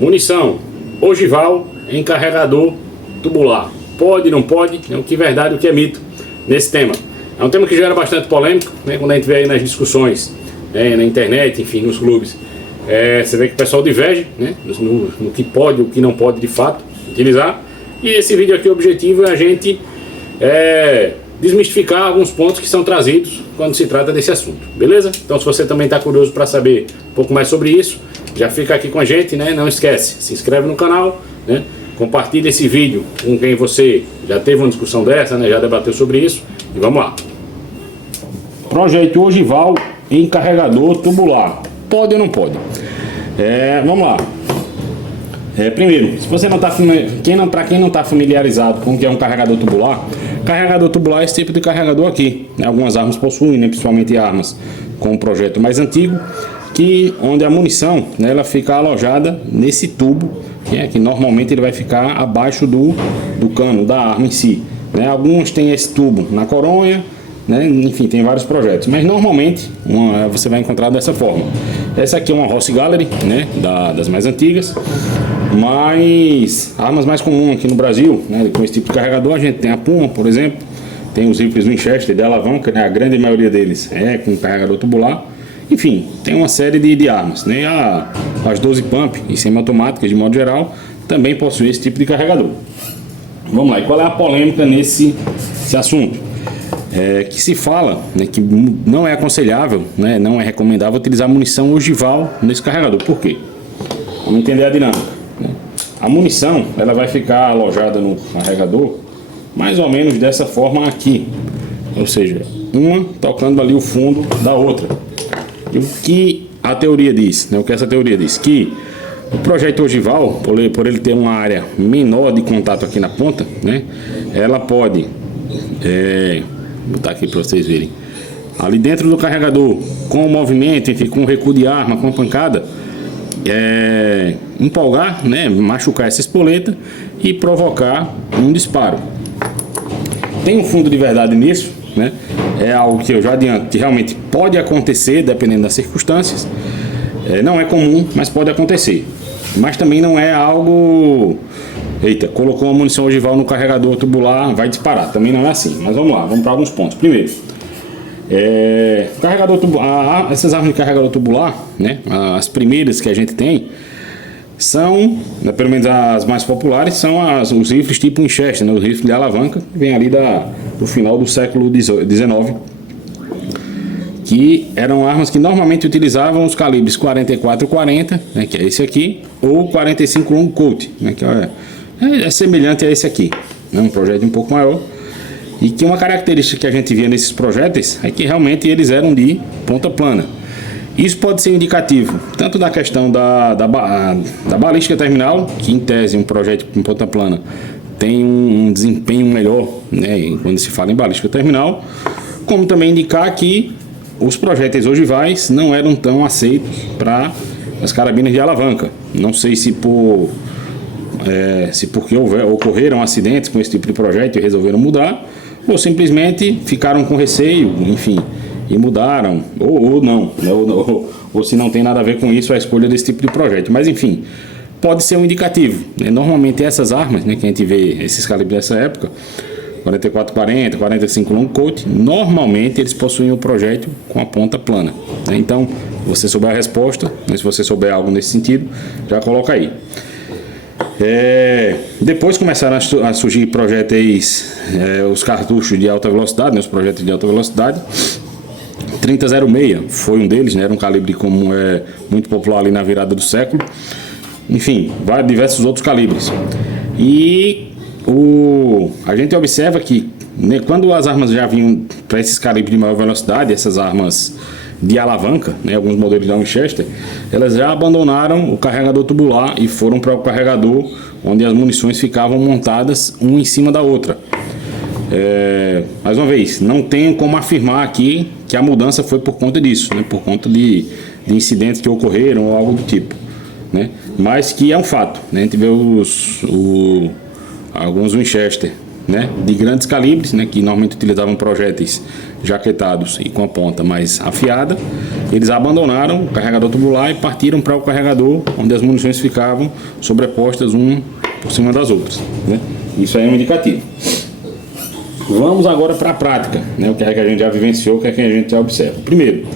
munição ogival em carregador tubular. Pode, não pode? É o que é verdade, o que é mito nesse tema. É um tema que gera bastante polêmica, né? Quando a gente vê aí nas discussões, né, na internet, enfim, nos clubes. Você vê que o pessoal diverge, né, no que pode, o que não pode de fato utilizar. E esse vídeo aqui, o objetivo é a gente desmistificar alguns pontos que são trazidos quando se trata desse assunto, beleza? Então, se você também está curioso para saber um pouco mais sobre isso, já fica aqui com a gente, né? Não esquece, se inscreve no canal, né? Compartilha esse vídeo com quem você já teve uma discussão dessa, né? Já debateu sobre isso. E vamos lá. Projeto ogival em carregador tubular. Pode ou não pode? Vamos lá. Primeiro, se você não está para quem não está familiarizado com o que é um carregador tubular é esse tipo de carregador aqui, né? Algumas armas possuem, né? Principalmente armas com um projeto mais antigo, onde a munição, né, ela fica alojada nesse tubo, que normalmente ele vai ficar abaixo do cano da arma em si, né? Alguns têm esse tubo na coronha, né? Enfim, tem vários projetos, mas normalmente você vai encontrar dessa forma. Essa aqui é uma Ross Gallery, né, das mais antigas. Mas armas mais comuns aqui no Brasil, né, com esse tipo de carregador, a gente tem a Puma, por exemplo, tem os rifles Winchester de alavanca, né, a grande maioria deles é com carregador tubular. Enfim, tem uma série de armas, né, as 12 Pump e semiautomáticas de modo geral também possuem esse tipo de carregador. Vamos lá, e qual é a polêmica nesse assunto? Que se fala, né, que não é aconselhável, né, não é recomendável utilizar munição ogival nesse carregador. Por quê? Vamos entender a dinâmica. A munição, ela vai ficar alojada no carregador mais ou menos dessa forma aqui, ou seja, uma tocando ali o fundo da outra. E o que a teoria diz, né? O que essa teoria diz? Que o projeto ogival, por ele ter uma área menor de contato aqui na ponta, né, ela pode vou botar aqui para vocês verem, ali dentro do carregador, com o movimento, enfim, com o recuo de arma, com a pancada, empolgar, né, machucar essa espoleta e provocar um disparo. Tem um fundo de verdade nisso, né? É algo que eu já adianto que realmente pode acontecer dependendo das circunstâncias. Não é comum, mas pode acontecer. Mas também não é algo... Eita, colocou uma munição ogival no carregador tubular, vai disparar. Também não é assim. Mas vamos lá, vamos para alguns pontos. Primeiro, carregador tubular, essas armas de carregador tubular, né, as primeiras que a gente tem são, né, pelo menos as mais populares, são os rifles tipo Winchester, né, os rifles de alavanca, que vem ali do final do século XIX, que eram armas que normalmente utilizavam os calibres 44-40, né, que é esse aqui, ou 45 Long Colt, né, que é semelhante a esse aqui, né, um projétil um pouco maior. E que uma característica que a gente via nesses projéteis é que realmente eles eram de ponta plana. Isso pode ser indicativo tanto da questão da balística terminal, que em tese um projétil com ponta plana tem um desempenho melhor, né, quando se fala em balística terminal, como também indicar que os projéteis ogivais não eram tão aceitos para as carabinas de alavanca. Não sei se porque ocorreram acidentes com esse tipo de projétil e resolveram mudar, ou simplesmente ficaram com receio, enfim, e mudaram, ou não, né? ou se não tem nada a ver com isso a escolha desse tipo de projeto. Mas enfim, pode ser um indicativo, né? Normalmente essas armas, né, que a gente vê, esses calibres dessa época, 44-40, 45 Long Colt, normalmente eles possuem o projétil com a ponta plana, né? Então, se você souber a resposta, né, se você souber algo nesse sentido, já coloca aí. Depois começaram a surgir projéteis, os cartuchos de alta velocidade, né, os projéteis de alta velocidade. 3006 foi um deles, né, era um calibre comum, muito popular ali na virada do século. Enfim, diversos outros calibres. E a gente observa que, né, quando as armas já vinham para esses calibres de maior velocidade, essas armas de alavanca, né, alguns modelos da Winchester, elas já abandonaram o carregador tubular e foram para o carregador onde as munições ficavam montadas uma em cima da outra. Mais uma vez, não tenho como afirmar aqui que a mudança foi por conta disso, né, por conta de incidentes que ocorreram ou algo do tipo, né, mas que é um fato, né, a gente vê alguns Winchester, né, de grandes calibres, né, que normalmente utilizavam projéteis jaquetados e com a ponta mais afiada, eles abandonaram o carregador tubular e partiram para o carregador onde as munições ficavam sobrepostas uma por cima das outras, né? Isso aí é um indicativo. Vamos agora para a prática, né? O que é que a gente já vivenciou, o que é que a gente já observa. Primeiro,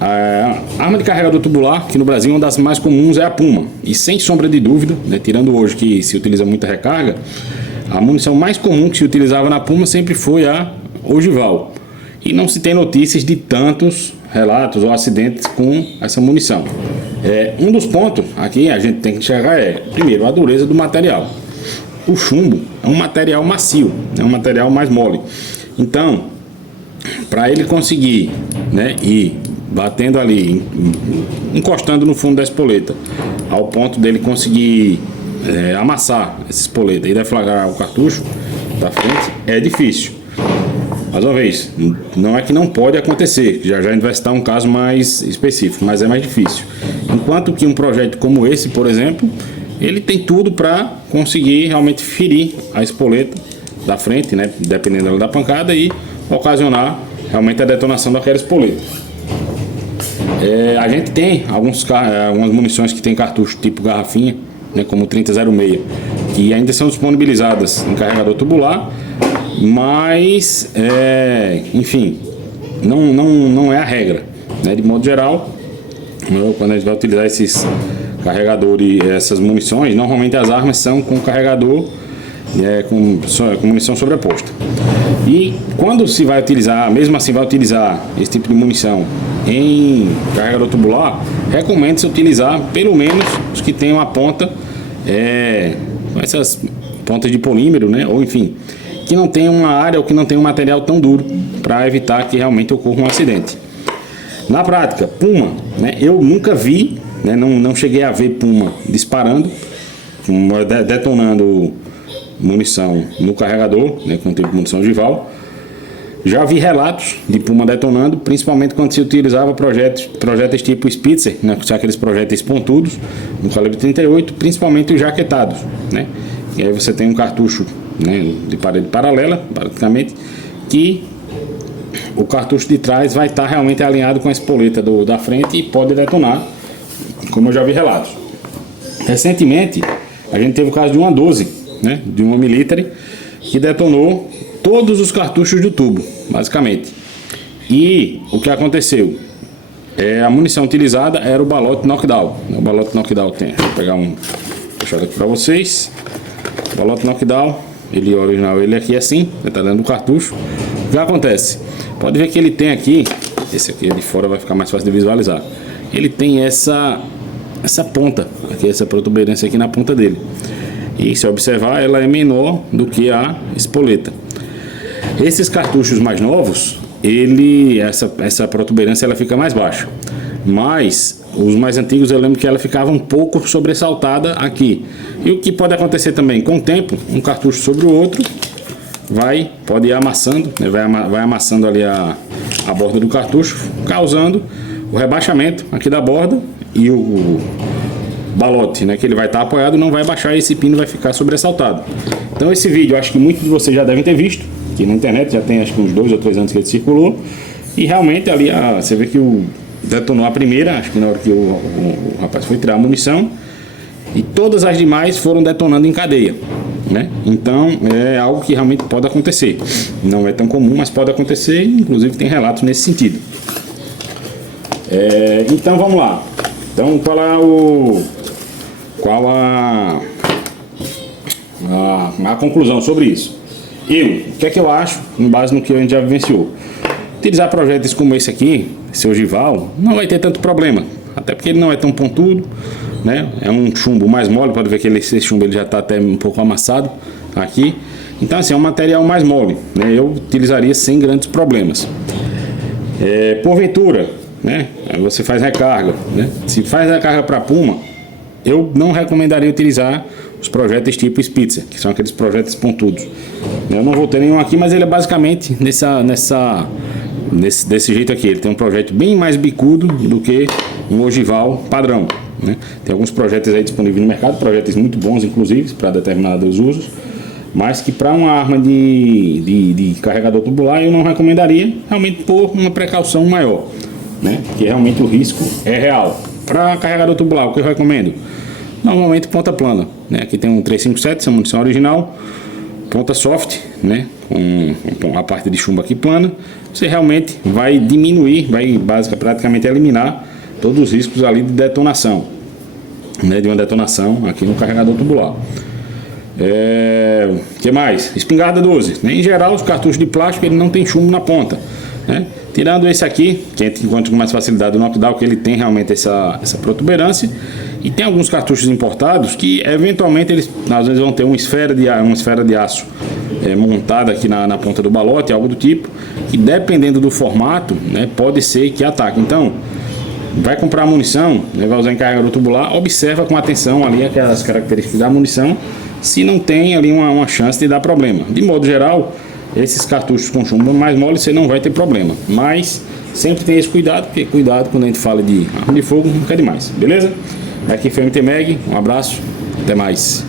a arma de carregador tubular, que no Brasil uma das mais comuns é a Puma. E sem sombra de dúvida, né, tirando hoje que se utiliza muita recarga, a munição mais comum que se utilizava na Puma sempre foi a ogival. E não se tem notícias de tantos relatos ou acidentes com essa munição. Um dos pontos aqui a gente tem que enxergar primeiro, a dureza do material. O chumbo é um material macio, é um material mais mole. Então, para ele conseguir, né, ir batendo ali, encostando no fundo da espoleta, ao ponto dele conseguir amassar essa espoleta e deflagrar o cartucho da frente, é difícil. Mais uma vez, não é que não pode acontecer, já a gente vai citar um caso mais específico, mas é mais difícil. Enquanto que um projeto como esse, por exemplo, ele tem tudo para conseguir realmente ferir a espoleta da frente, né, dependendo da pancada, e ocasionar realmente a detonação daquela espoleta. A gente tem algumas munições que tem cartucho tipo garrafinha, né, como o 3006, que ainda são disponibilizadas em carregador tubular, mas enfim, não é a regra, né? De modo geral, quando a gente vai utilizar esses carregadores, essas munições, normalmente as armas são com carregador com munição sobreposta. E quando se vai utilizar, mesmo assim vai utilizar esse tipo de munição em carregador tubular, recomenda-se utilizar pelo menos os que tenham a ponta com essas pontas de polímero, né? Ou enfim, que não tenha uma área ou que não tenha um material tão duro, para evitar que realmente ocorra um acidente. Na prática, Puma, né, eu nunca vi, né, não cheguei a ver Puma disparando, detonando munição no carregador, né, com tipo de munição ogival. Já vi relatos de Puma detonando, principalmente quando se utilizava projéteis tipo Spitzer, né, que são aqueles projéteis pontudos, no calibre 38, principalmente os jaquetados, né? E aí você tem um cartucho, né, de parede paralela, praticamente, que o cartucho de trás vai estar realmente alinhado com a espoleta da frente e pode detonar, como eu já vi relatos. Recentemente, a gente teve o caso de uma 12, né, de uma military, que detonou todos os cartuchos do tubo, basicamente. E o que aconteceu? A munição utilizada era o balote knockdown. O balote knockdown tem, vou pegar deixar aqui para vocês. O balote knockdown, ele original, ele aqui é assim, está dentro do cartucho. O que acontece? Pode ver que ele tem aqui, esse aqui de fora vai ficar mais fácil de visualizar. Ele tem essa ponta, aqui, essa protuberância aqui na ponta dele. E se observar, ela é menor do que a espoleta. Esses cartuchos mais novos, essa protuberância ela fica mais baixa. Mas os mais antigos eu lembro que ela ficava um pouco sobressaltada aqui. E o que pode acontecer também, com o tempo, um cartucho sobre o outro pode ir amassando, né, vai amassando ali a borda do cartucho, causando o rebaixamento aqui da borda, e o balote, né, que ele vai estar apoiado, não vai baixar, e esse pino vai ficar sobressaltado. Então esse vídeo, acho que muitos de vocês já devem ter visto, que na internet já tem acho que uns 2 ou 3 anos que ele circulou, e realmente ali você vê que detonou a primeira, acho que na hora que o rapaz foi tirar a munição, e todas as demais foram detonando em cadeia, né? Então é algo que realmente pode acontecer, não é tão comum, mas pode acontecer, inclusive tem relatos nesse sentido. Então vamos lá. Então qual a conclusão sobre isso? O que é que eu acho, com base no que a gente já vivenciou? Utilizar projéteis como esse aqui, esse ogival, não vai ter tanto problema, até porque ele não é tão pontudo, né? É um chumbo mais mole, pode ver que esse chumbo ele já está até um pouco amassado aqui. Então assim, é um material mais mole, né? Eu utilizaria sem grandes problemas. Porventura, né, você faz recarga, né? Se faz recarga para Puma, eu não recomendaria utilizar os projéteis tipo Spitzer, que são aqueles projéteis pontudos. Eu não vou ter nenhum aqui, mas ele é basicamente desse jeito aqui. Ele tem um projétil bem mais bicudo do que um ogival padrão, né? Tem alguns projéteis aí disponíveis no mercado, projéteis muito bons inclusive para determinados usos, mas que para uma arma de carregador tubular eu não recomendaria, realmente por uma precaução maior, né? Porque realmente o risco é real. Para carregador tubular, o que eu recomendo? Normalmente ponta plana, né? Aqui tem um 357, essa munição original, ponta soft, né? Com a parte de chumbo aqui plana. Você realmente vai diminuir, vai praticamente eliminar todos os riscos ali de detonação, né? De uma detonação aqui no carregador tubular. Que mais? Espingarda 12, né? Em geral os cartuchos de plástico ele não tem chumbo na ponta, né? Tirando esse aqui, que encontra com mais facilidade o knockdown, que ele tem realmente essa protuberância. E tem alguns cartuchos importados que eventualmente eles às vezes vão ter uma esfera de aço montada aqui na ponta do balote, algo do tipo, e dependendo do formato, né, pode ser que ataque. Então, vai comprar munição, né, vai usar em carregador tubular, observa com atenção ali aquelas características da munição, se não tem ali uma chance de dar problema. De modo geral, esses cartuchos com chumbo mais mole você não vai ter problema, mas sempre tem esse cuidado, porque cuidado quando a gente fala de arma de fogo nunca é demais, beleza? Aqui foi o MT Mag, um abraço, até mais.